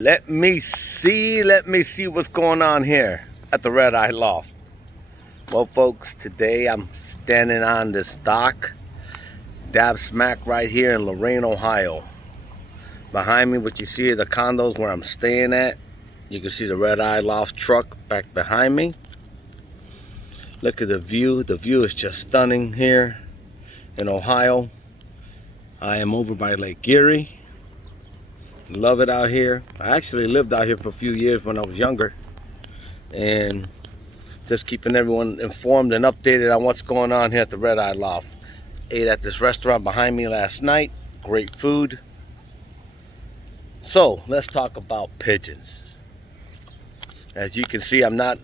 Let me see what's going on here at the Red Eye Loft. Well, folks, today I'm standing on this dock, dab smack right here in Lorain, Ohio. Behind me, what you see are the condos where I'm staying at. You can see the Red Eye Loft truck back behind me. Look at the view. The view is just stunning here in Ohio. I am over by Lake Erie. Love it out here. I actually lived out here for a few years when I was younger, and just keeping everyone informed and updated on what's going on here at the Red Eye Loft. Ate at this restaurant behind me last night. Great food. So let's talk about pigeons. As you can see, I'm not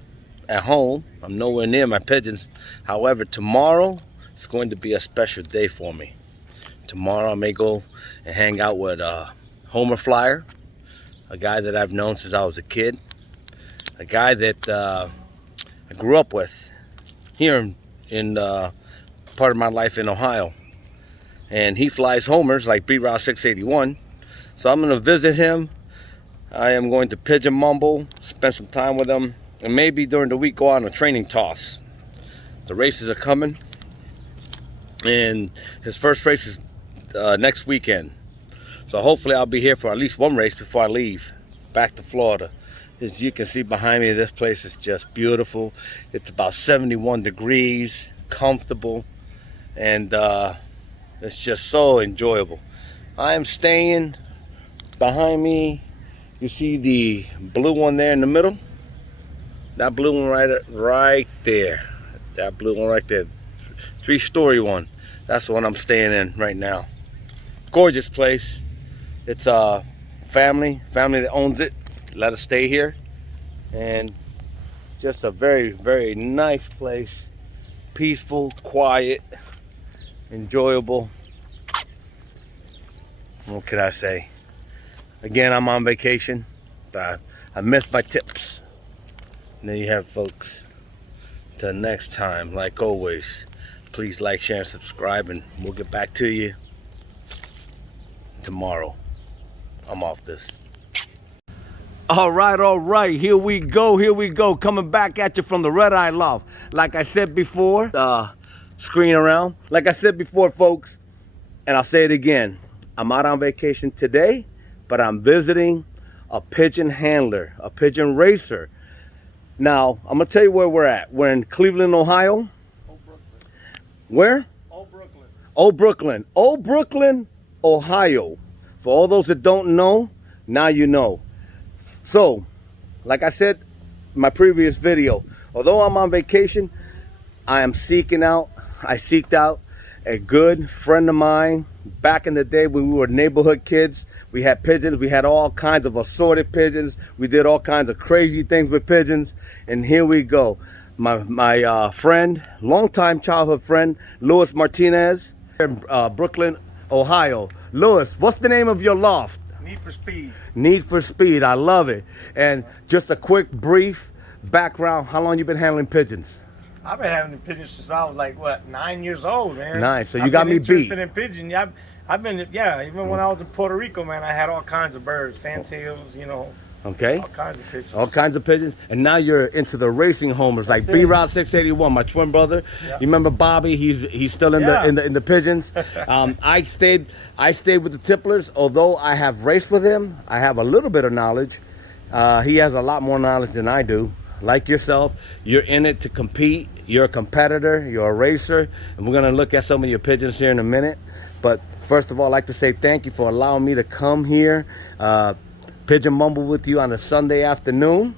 at home. I'm nowhere near my pigeons. However, tomorrow is going to be a special day for me. Tomorrow I may go and hang out with Homer Flyer, a guy that I've known since I was a kid, a guy that I grew up with here in part of my life in Ohio, and he flies Homers like B-Route 681, so I'm going to visit him. I am going to pigeon mumble, spend some time with him, and maybe during the week go on a training toss. The races are coming, and his first race is next weekend. So hopefully I'll be here for at least one race before I leave back to Florida. As you can see behind me, this place is just beautiful. It's about 71 degrees, comfortable, and it's just so enjoyable. I am staying behind me. You see the blue one there in the middle? That blue one right there. That blue one right there. Three-story one. That's the one I'm staying in right now. Gorgeous place. It's a family that owns it. Let us stay here, and it's just a very, very nice place. Peaceful, quiet, enjoyable. What can I say? Again, I'm on vacation, but I missed my tips. And there you have, folks. Till next time, like always, please like, share, and subscribe, and we'll get back to you tomorrow. I'm off this. All right, here we go, coming back at you from the Red Eye Loft. Like I said before, screen around. Like I said before, folks, and I'll say it again, I'm out on vacation today, but I'm visiting a pigeon handler, a pigeon racer. Now, I'm gonna tell you where we're at. We're in Cleveland, Ohio. Old Brooklyn. Where? Old Brooklyn. Old Brooklyn. Old Brooklyn, Ohio. For all those that don't know, now you know. So, like I said in my previous video, although I'm on vacation, I seeked out a good friend of mine. Back in the day when we were neighborhood kids, we had pigeons. We had all kinds of assorted pigeons. We did all kinds of crazy things with pigeons. And here we go. My friend, longtime childhood friend, Louis Martinez, in Brooklyn, Ohio. Louis, what's the name of your loft? Need for Speed. Need for Speed. I love it. And just a quick, brief background. How long you been handling pigeons? I've been having pigeons since I was like, what, 9 years old, man. Nice. So you got me beat. In pigeon. Yeah, I've been, yeah, even when I was in Puerto Rico, man, I had all kinds of birds, fantails, you know. Okay. All kinds of pigeons. All kinds of pigeons. And now you're into the racing homers, like B-Route 681, my twin brother. Yeah. You remember Bobby? He's still in the pigeons. I stayed with the tipplers. Although I have raced with him, I have a little bit of knowledge. He has a lot more knowledge than I do. Like yourself, you're in it to compete. You're a competitor. You're a racer. And we're gonna look at some of your pigeons here in a minute. But first of all, I'd like to say thank you for allowing me to come here. Pigeon mumble with you on a Sunday afternoon,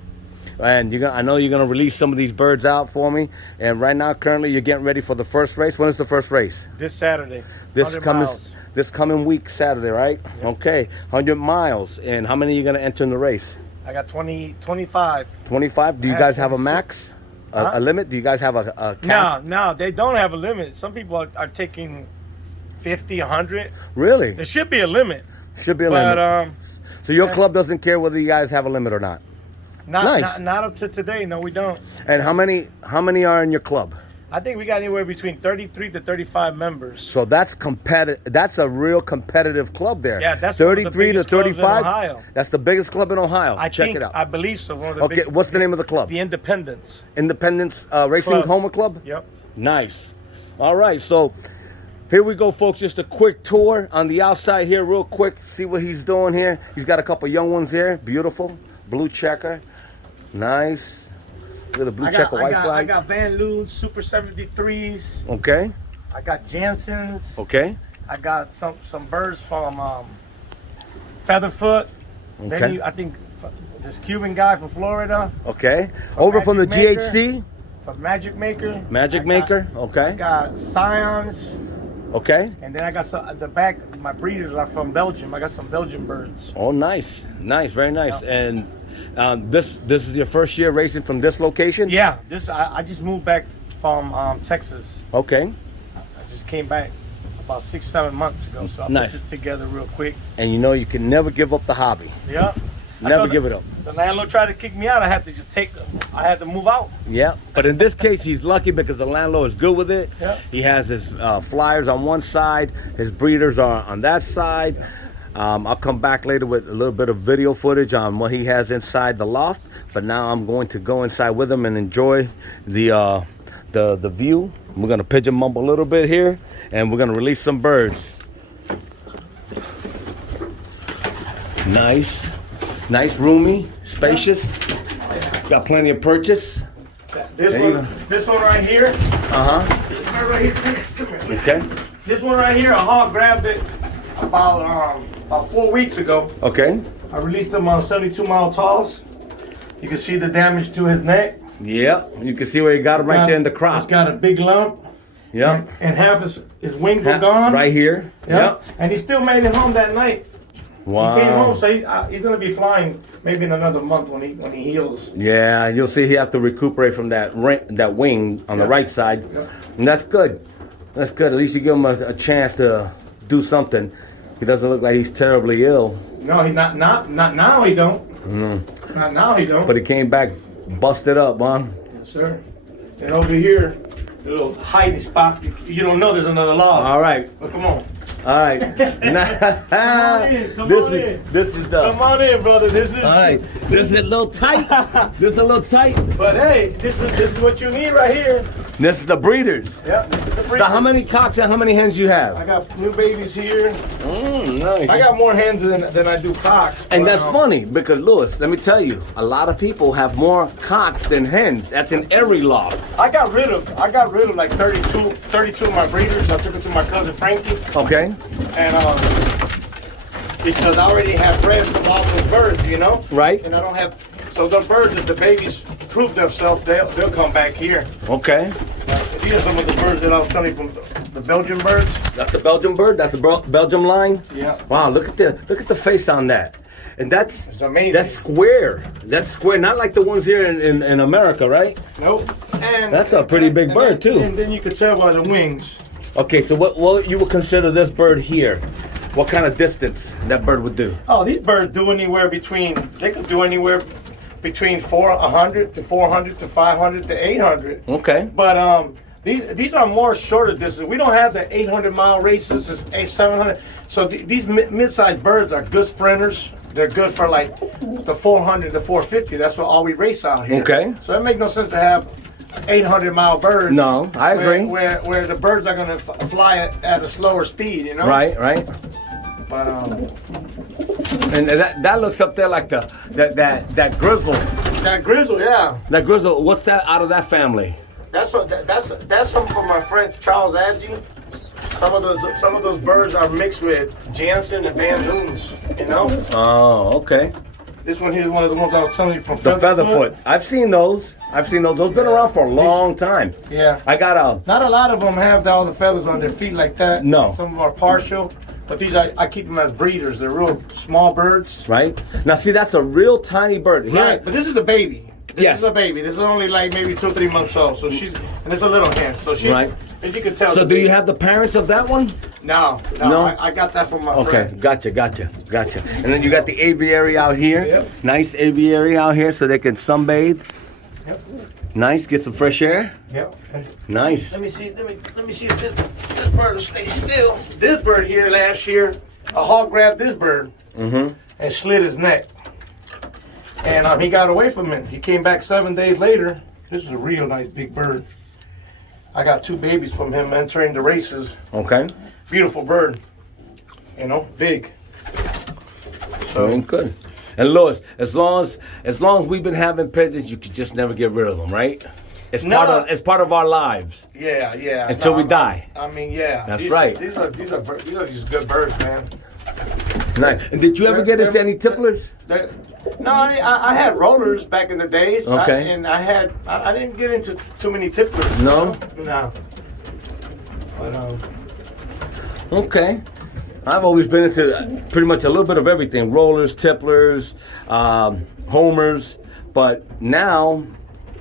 and I know you're gonna release some of these birds out for me. And right now, currently, you're getting ready for the first race. When is the first race? This Saturday. This coming week, Saturday, right? Yep. Okay, 100 miles. And how many are you gonna enter in the race? I got 25. 25. Do you guys have a max? A limit? Do you guys have a cap? No, they don't have a limit. Some people are taking 50, 100. Really? There should be a limit. Should be a limit. So your club doesn't care whether you guys have a limit or not? Not up to today. No, we don't. And how many are in your club? I think we got anywhere between 33 to 35 members. So that's competitive. That's a real competitive club there. Yeah, that's one of the 33 to biggest clubs in 35. Ohio. That's the biggest club in Ohio. I Check think, it out. I believe so. One of the Okay, big, what's the name of the club? The Independence. Independence Racing Club. Homer Club? Yep. Nice. All right, so here we go, folks. Just a quick tour on the outside here, real quick. See what he's doing here. He's got a couple young ones here. Beautiful. Blue checker. Nice. Look at the blue checker white flag. I got Van Loon's Super 73s. Okay. I got Jansen's. Okay. I got some birds from Featherfoot. Okay. Then I think this Cuban guy from Florida. Okay. Over from the Magic Maker. GHC. From Magic Maker. Magic Maker. I Okay. got Scions. Okay. And then I got some, the back, my breeders are from Belgium. I got some Belgian birds. Oh, nice. Nice. Very nice. Yeah. And this is your first year racing from this location? Yeah, I just moved back from Texas. Okay. I just came back about 6-7 months ago, so I Nice. put this together real quick. And you know you can never give up the hobby. Yeah. Never give it up. The landlord tried to kick me out. I had to move out. Yeah, but in this case, he's lucky because the landlord is good with it. Yeah. He has his flyers on one side, his breeders are on that side. I'll come back later with a little bit of video footage on what he has inside the loft. But now I'm going to go inside with him and enjoy the view. We're gonna pigeon mumble a little bit here, and we're gonna release some birds. Nice. Nice, roomy, spacious. Got plenty of purchase. This one right here. This one right here. Come here. Okay. This one right here, a hog grabbed it about 4 weeks ago. Okay. I released him on 72-mile toss. You can see the damage to his neck. Yep. You can see where he got him right there in the crop. He's got a big lump. Yep. And half his wings were gone. Right here. Yep. And he still made it home that night. Wow. He came home, so he's gonna be flying maybe in another month when he heals. Yeah, you'll see he have to recuperate from that wing on the right side, and that's good. That's good. At least you give him a chance to do something. He doesn't look like he's terribly ill. No, he not now. He don't. Not now. He don't. But he came back busted up, huh? Yes, sir. And over here, the little hiding spot. You don't know there's another loft. All right. But come on. All right. This is the. Come on in, brother. This is. All right. This is a little tight. This is a little tight. But hey, this is what you need right here. This is the breeders. Yeah. This is the breeder. So how many cocks and how many hens you have? I got new babies here. Nice. I got more hens than I do cocks. And but, that's funny because, Louis, let me tell you, a lot of people have more cocks than hens. That's in every loft. I got rid of like 32 of my breeders. I took it to my cousin Frankie. Okay. And because I already have bred from all those birds, you know? Right. And I don't have, so the birds, if the babies prove themselves, they'll come back here. Okay. These are some of the birds that I was telling you from the Belgian birds. That's the Belgian bird. That's the Belgium line. Yeah. Wow. Look at the face on that, and that's It's amazing. That's square. That's square. Not like the ones here in America, right? Nope. And That's a pretty big bird too. And then you can tell by the wings. Okay. So what you would consider this bird here? What kind of distance that bird would do? Oh, these birds do anywhere between. They could do anywhere between 100 to 400 to 500 to 800. Okay. But these are more shorter distance. We don't have the 800-mile races. It's 700. So these mid-sized birds are good sprinters. They're good for like the 400 to 450. That's what all we race out here. Okay. So it makes no sense to have 800-mile birds. No, I agree. Where the birds are going to fly at a slower speed, you know? Right. Right. But And that looks up there like that grizzle. that grizzle, yeah. That grizzle. What's that out of that family? That's something from my friend Charles Adji. Some of those birds are mixed with Jansen and Van Loons, you know? Oh, okay. This one here is one of the ones I was telling you from The Featherfoot. I've seen those. Those been around for a long time. Yeah. I got a. Not a lot of them have all the feathers on their feet like that. No. Some of them are partial. But these, I keep them as breeders. They're real small birds. Right? Now, see, that's a real tiny bird. Here, Right. But this is the baby. Yes. This is a baby. This is only like maybe 2 or 3 months old. So and it's a little hen. So she, Right. as you can tell. So, do you have the parents of that one? No. No? I got that from my Okay, friend. gotcha. And then you got the aviary out here. Yep. Nice aviary out here so they can sunbathe. Yep. Nice. Get some fresh air. Yep. Nice. Let me see if this bird will stay still. This bird here last year, a hawk grabbed this bird and slit his neck. And he got away from it. He came back 7 days later. This is a real nice big bird. I got 2 babies from him entering the races. Okay. Beautiful bird. You know, big. So good. And Louis, as long as we've been having pigeons, you could just never get rid of them, right? It's part of our lives. Yeah. Until we die. I mean, yeah. That's right. These are just good birds, man. Nice. And did you ever get into any tipplers? No, I had rollers back in the days. Okay. I didn't get into too many tipplers. No? No. But Okay. I've always been into pretty much a little bit of everything. Rollers, tipplers, homers. But now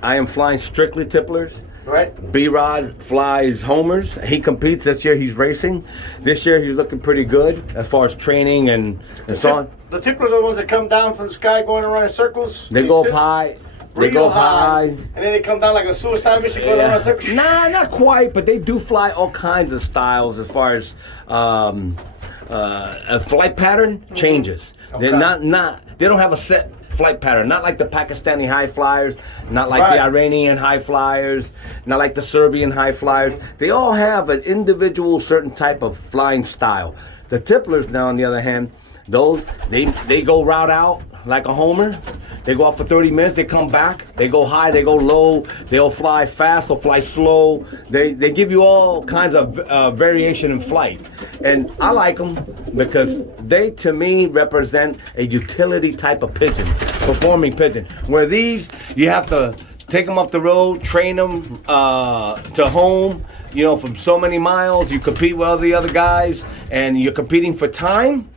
I am flying strictly tipplers. right. B-Rod flies homers. He competes. This year he's racing. This year he's looking pretty good as far as training and so on. The tipplers are the ones that come down from the sky going around in circles. They go up high. They go high. And then they come down like a suicide mission going around in circles. Nah, not quite, but they do fly all kinds of styles as far as a flight pattern changes. Okay. They're they don't have a set flight pattern, not like the Pakistani high flyers, not like the Iranian high flyers, not like the Serbian high flyers. They all have an individual certain type of flying style. The tipplers now, on the other hand, those they go route out like a homer. They go out for 30 minutes, they come back, they go high, they go low, they'll fly fast, they'll fly slow. They give you all kinds of variation in flight. And I like them because they, to me, represent a utility type of pigeon, performing pigeon. Where these, you have to take them up the road, train them to home, from so many miles. You compete with all the other guys, and you're competing for time.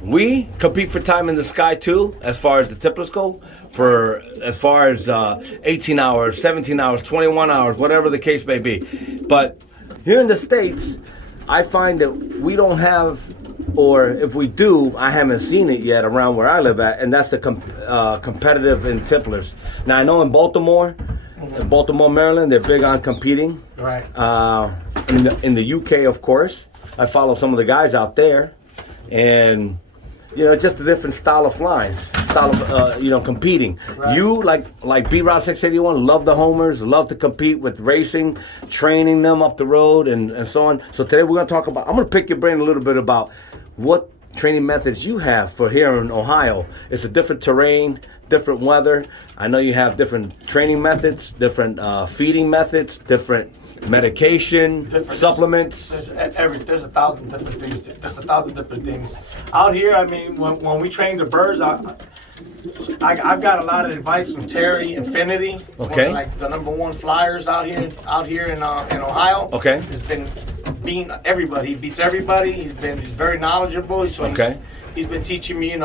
We compete for time in the sky too, as far as the tipplers go, as far as 18 hours, 17 hours, 21 hours, whatever the case may be. But here in the States, I find that we don't have, or if we do, I haven't seen it yet around where I live at, and that's the competitive in tipplers. Now I know in Baltimore, Maryland, they're big on competing. Right. In the UK, of course, I follow some of the guys out there, and just a different style of flying, competing. Right. You, like B-Rod 681, love the homers, love to compete with racing, training them up the road and so on. So today we're going to I'm going to pick your brain a little bit about what training methods you have for here in Ohio. It's a different terrain, different weather. I know you have different training methods, different feeding methods, different medication, supplements. There's 1,000 different things. There's 1,000 different things. Out here, I mean, when we train the birds, I've got a lot of advice from Terry Infinity. Okay. Like the #1 flyers out here in Ohio. Okay. He's been beating everybody. He beats everybody. He's very knowledgeable. He's been teaching me,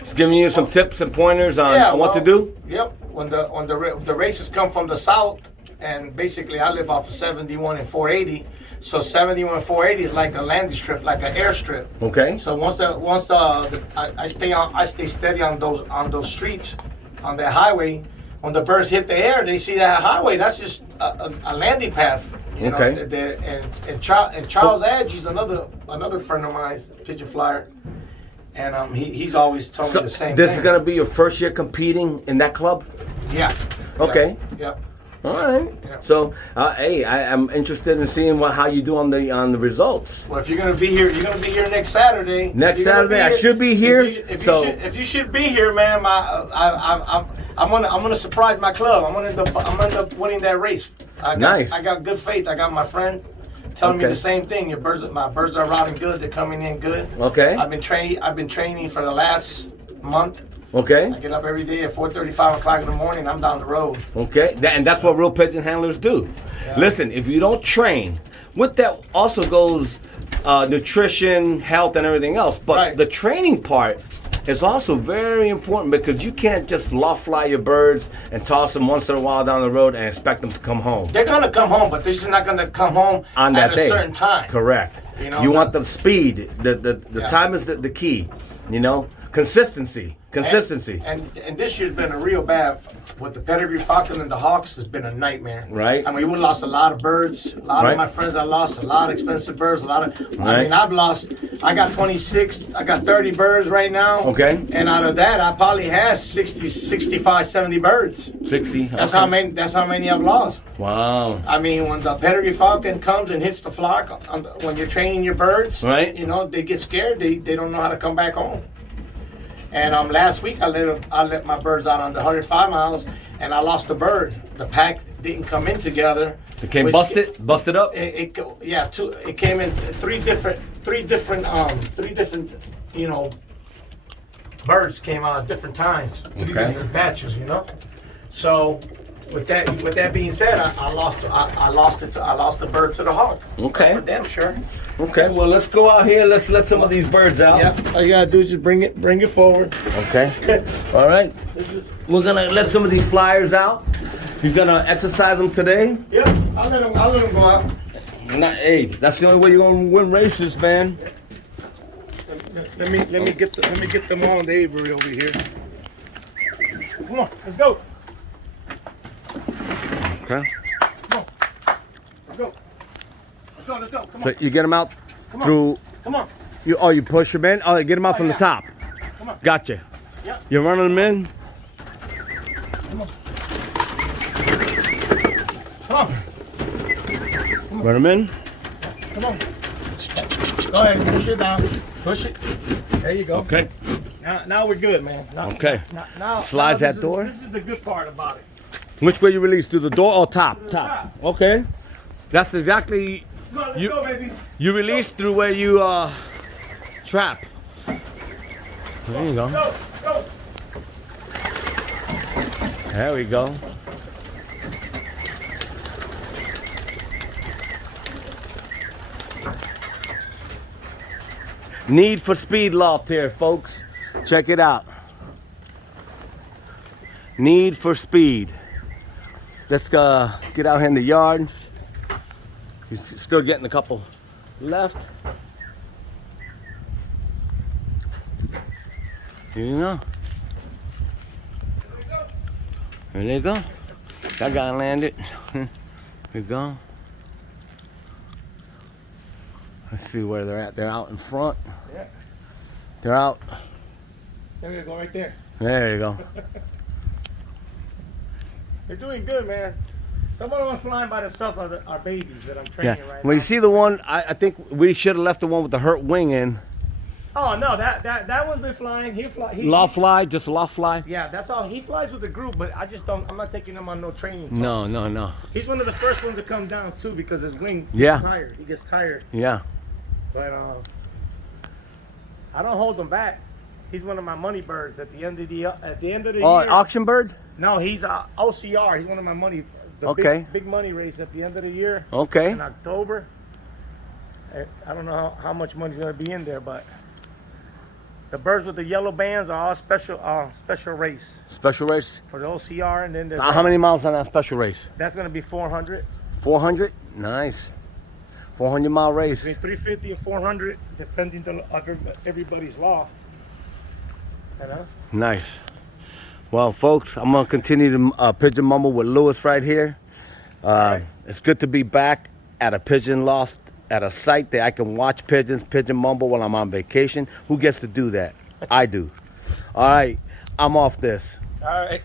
He's giving you some tips and pointers on what to do. Yep. When the races come from the south. And basically, I live off of 71 and 480. So 71 and 480 is like a landing strip, like an airstrip. Okay. So I stay steady on those streets, on that highway. When the birds hit the air, they see that highway. That's just a landing path. And Charles Edge, he's another friend of mine, pigeon flyer, and he's always told me the same thing. This is gonna be your first year competing in that club? Yeah. Okay. Yep. All right. Yeah. So, I'm interested in seeing how you do on the results. Well, if you're gonna be here, you're gonna be here next Saturday. I should be here. If you should be here, man, I'm gonna surprise my club. I'm gonna end up winning that race. I got good faith. I got my friend telling me the same thing. My birds are routing good. They're coming in good. Okay. I've been training for the last month. Okay. I get up every day at 4:30, 5 o'clock in the morning. I'm down the road. Okay. And that's what real pigeon handlers do. Yeah. Listen, if you don't train, with that also goes nutrition, health, and everything else. But the training part is also very important because you can't just loft fly your birds and toss them once in a while down the road and expect them to come home. They're going to come home, but they're just not going to come home on that at day. A certain time. Correct. You want the speed. The time is the key, Consistency. And this year's been a real bad with the pedigree falcon and the hawks. Has been a nightmare. Right. I mean, we lost a lot of birds. A lot of my friends, I lost a lot of expensive birds. A lot of. I mean, I've lost. I got 26. I got 30 birds right now. Okay. And out of that, I probably have 60, 65, 70 birds. 60. That's how many. That's how many I've lost. Wow. I mean, when the pedigree falcon comes and hits the flock, when you're training your birds, right? You know, they get scared. They don't know how to come back home. And last week I let my birds out on the 105 miles, and I lost a bird. The pack didn't come in together. It came busted up. It came in three different you know, birds came out at different times, three different batches, you know. So with that being said, I lost the bird to the hawk. Okay. For damn sure. Okay, well, let's go out here. Let's let some of these birds out. Yeah, all you gotta do is just bring it forward. Okay. All right. We're gonna let some of these flyers out. You're gonna exercise them today. Yeah, I'll let them go out. Hey, that's the only way you're gonna win races, man. Let me get them on the Avery over here. Come on, let's go. Okay. Come on, let's go. Let's go. Come on. So you get them out through. Come on. You push them in. Oh, you get them out from the top. Come on. Gotcha. Yeah. You're running them in. Come on. Come on. Run them in. Come on. Go ahead, push it down. Push it. There you go. Okay. Now we're good, man. Okay. Now Slide that door. This is the good part about it. Which way you release? Through the door or top? Top. Okay. That's exactly. Come on, let's go, baby. You release through where you trap. There you go. Go. There we go. Need for Speed Loft here, folks. Check it out. Need for Speed. Let's get out here in the yard. He's still getting a couple left. Here you go. There they go. That guy landed. Here we go. Let's see where they're at. They're out in front. Yeah. They're out. There we go, right there. There you go. They're doing good, man. Some of them are flying by themselves are babies that I'm training right now. Well, you see the one, I think we should have left the one with the hurt wing in. Oh no, that one's been flying. He Loft fly, just a loft fly? Yeah, that's all. He flies with the group, but I'm not taking him on no training talks. No. He's one of the first ones to come down too because his wing Yeah. gets tired. He gets tired. Yeah. But I don't hold him back. He's one of my money birds at the end of the year. Oh, an auction bird? No, he's OCR. He's one of my money. Okay. Big money race at the end of the year. Okay. In October. I don't know how much money's gonna be in there, but the birds with the yellow bands are all special race. Special race? For the OCR, and then there's How many miles on that special race? that's gonna be 400. 400? Nice. 400-mile race. Between 350 and 400, depending on everybody's loft. You know? Nice. Well, folks, I'm gonna continue to pigeon mumble with Lewis right here. It's good to be back at a pigeon loft, at a site that I can watch pigeons, pigeon mumble while I'm on vacation. Who gets to do that? I do. All right, I'm off this. All right.